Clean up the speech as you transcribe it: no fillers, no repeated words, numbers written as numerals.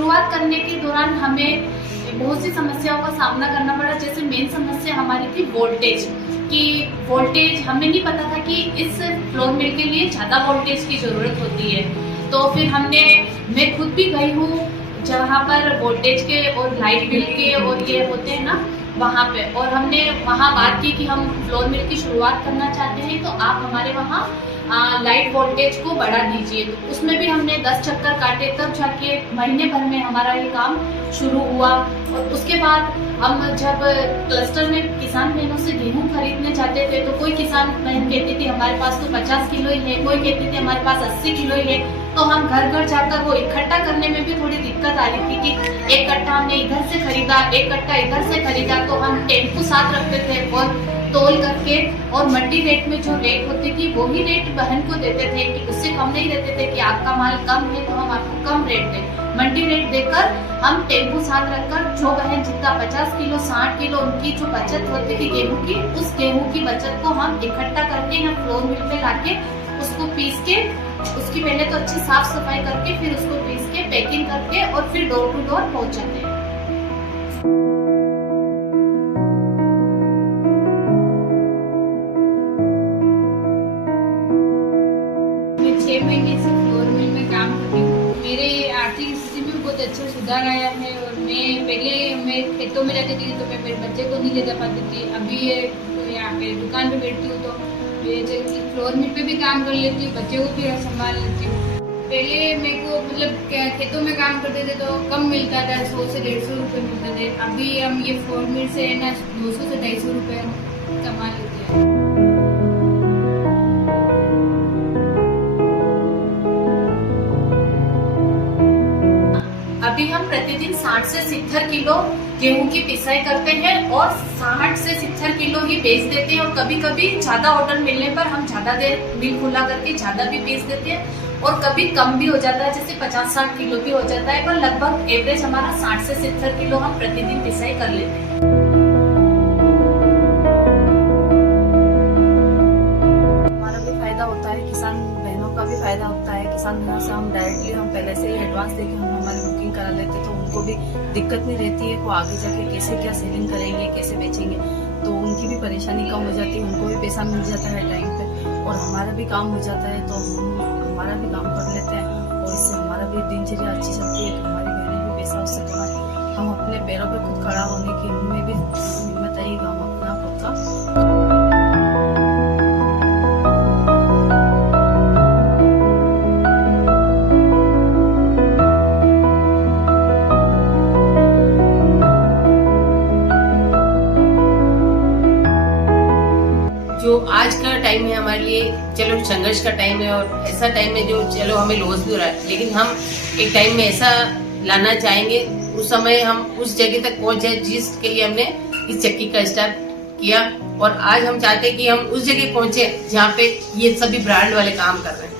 शुरुआत करने के दौरान हमें बहुत सी समस्याओं का सामना करना पड़ा। जैसे मेन समस्या हमारी थी वोल्टेज की। वोल्टेज हमें नहीं पता था कि इस फ्लोर मिल के लिए ज़्यादा वोल्टेज की ज़रूरत होती है। तो फिर मैं खुद भी गई हूँ जहाँ पर वोल्टेज के और लाइट बिल के और ये होते हैं ना वहाँ पे, और हमने वहाँ बात की कि हम फ्लोर मिल की शुरुआत करना चाहते हैं, तो आप हमारे वहाँ लाइट वोल्टेज को बढ़ा दीजिए। तो उसमें भी हमने 10 चक्कर काटे, तब जाके महीने भर में हमारा ये काम शुरू हुआ। और उसके बाद हम जब क्लस्टर में किसान बहनों से गेहूं खरीदने जाते थे तो कोई किसान बहन कहती थी हमारे पास तो 50 किलो ही है, कोई कहती थी हमारे पास 80 किलो ही है। तो हम घर घर जाकर वो इकट्ठा करने में भी थोड़ी दिक्कत आ रही थी कि एक कट्टा हमने इधर से खरीदा, एक कट्टा इधर से खरीदा। तो हम टेम्पो साथ रखते थे और तोल करके और मंडी रेट में जो रेट होती थी वही रेट बहन को देते थे, कि उससे कम नहीं देते थे कि आपका माल कम है तो हम आपको कम रेट दें। मंडी रेट देकर हम टेम्पो साथ रखकर जो बहन जितना 50 किलो 60 किलो उनकी जो बचत होती थी गेहूं की, उस गेहूं की बचत को हम इकट्ठा करके हम फ्लोर मिल में लाके उसको पीस के, उसकी पहले तो अच्छी साफ सफाई करके फिर उसको पीस के पैकिंग करके और फिर डोर टू डोर पहुंचाते हैं। 6 महीने से फ्लोर मिल में काम करती हूँ। मेरे आर्थिक स्थिति में बहुत अच्छा सुधार आया है। और मैं खेतों में रहती थी तो मैं मेरे बच्चे को नहीं ले जा पाती थी। अभी यहाँ पे दुकान पे बैठती हूँ तो फ्लोर मिल पे भी काम कर लेती हूँ, बच्चे को भी संभाल लेती हूँ। पहले मेरे को मतलब खेतों में काम करते थे तो कम मिलता था, 100 से 150 रुपये मिलते थे। अभी हम ये फ्लोर मिल से है ना 200 से 250 रुपये कमा लेते हैं। अभी हम प्रतिदिन 60 से 70 किलो गेहूं की पिसाई करते हैं और 60 से 70 किलो ही बेच देते हैं। और कभी कभी ज्यादा ऑर्डर मिलने पर हम ज्यादा देर मिल खुला करके ज्यादा भी बेच देते हैं और कभी कम भी हो जाता है, जैसे 50-60 किलो भी हो जाता है। पर लगभग एवरेज हमारा 60 से 70 किलो हम प्रतिदिन पिसाई कर लेते हैं। हमारा भी फायदा होता है, किसान बहनों का भी फायदा होता है। किसान बहनों से हम डायरेक्टली हम पहले से ही एडवांस देके हम हमारी बुकिंग करा लेते, तो उनको भी दिक्कत नहीं रहती है वो आगे जाके कैसे क्या सेलिंग करेंगे, कैसे बेचेंगे। तो उनकी भी परेशानी कम हो जाती है, उनको भी पैसा मिल जाता है टाइम पे और हमारा भी काम हो जाता है। तो हम हमारा भी काम कर लेते हैं और इससे हमारा भी दिनचर्या अच्छी चलती है कि हमारी बहनें भी पैसा उससे कमाएं। हम अपने पैरों पे खुद खड़ा होने की हमें भी हिम्मत आएगी, हम अपना खुद का जो आज का टाइम है हमारे लिए, चलो संघर्ष का टाइम है और ऐसा टाइम है जो चलो हमें लॉस भी हो रहा है, लेकिन हम एक टाइम में ऐसा लाना चाहेंगे उस समय हम उस जगह तक पहुंच जाए जिसके लिए हमने इस चक्की का स्टार्ट किया। और आज हम चाहते हैं कि हम उस जगह पहुंचे जहाँ पे ये सभी ब्रांड वाले काम कर रहे हैं।